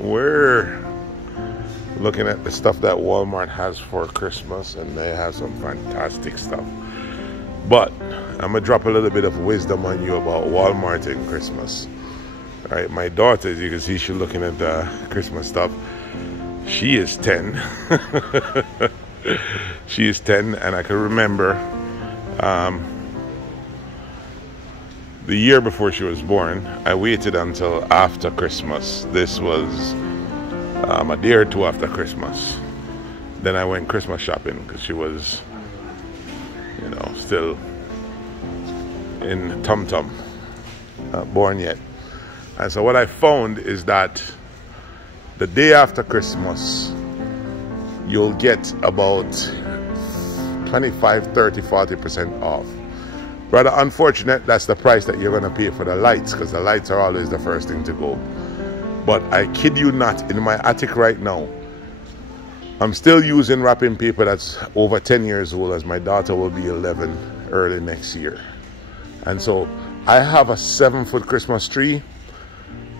we're looking at the stuff that Walmart has for Christmas, and they have some fantastic stuff. But I'm gonna drop a little bit of wisdom on you about Walmart and Christmas. All right, my daughter, as you can see, she's looking at the Christmas stuff. She is 10. She is 10, and I can remember the year before she was born, I waited until after Christmas. This was a day or two after Christmas. Then I went Christmas shopping because she was, you know, still in tum-tum, not born yet. And so what I found is that the day after Christmas, you'll get about 25, 30, 40% off. Rather unfortunate, that's the price that you're going to pay for the lights, because the lights are always the first thing to go. But I kid you not, in my attic right now, I'm still using wrapping paper that's over 10 years old, as my daughter will be 11 early next year. And so I have a 7-foot Christmas tree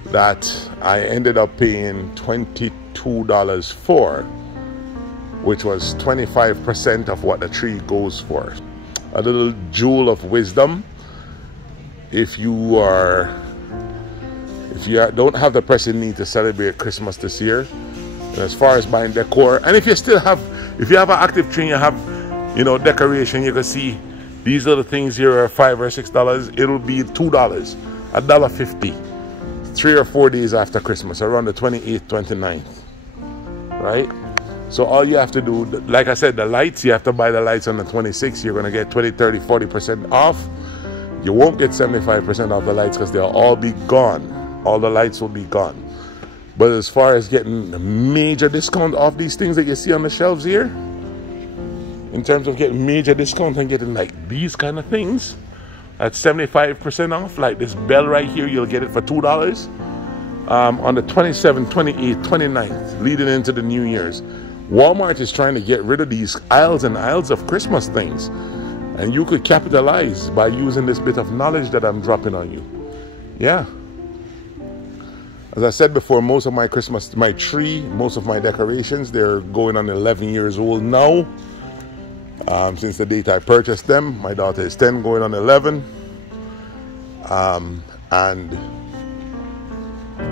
that I ended up paying $22 for, which was 25% of what the tree goes for. A little jewel of wisdom: if you don't have the pressing need to celebrate Christmas this year, and as far as buying decor, and if you have an active tree, you have, you know, decoration, you can see these little things here are $5 or $6. It'll be $2, $1.50, 3 or 4 days after Christmas, around the 28th, 29th, right? So all you have to do, like I said, the lights, you have to buy the lights on the 26th. You're going to get 20, 30, 40% off. You won't get 75% off the lights because they'll all be gone. All the lights will be gone. But as far as getting a major discount off these things that you see on the shelves here, in terms of getting major discount and getting like these kind of things at 75% off, like this bell right here, you'll get it for $2 on the 27th, 28th, 29th, leading into the New Year's. Walmart is trying to get rid of these aisles and aisles of Christmas things, and you could capitalize by using this bit of knowledge that I'm dropping on you. Yeah. As I said before, most of my tree, most of my decorations, they're going on 11 years old now. Since the date I purchased them, my daughter is 10, going on 11. And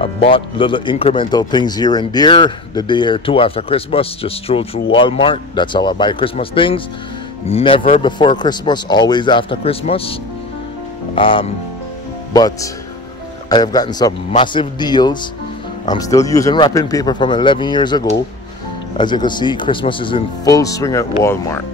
I bought little incremental things here and there the day or two after Christmas. Just stroll through Walmart. That's how I buy Christmas things. Never before Christmas, always after Christmas. But I have gotten some massive deals. I'm still using wrapping paper from 11 years ago. As you can see, Christmas is in full swing at Walmart.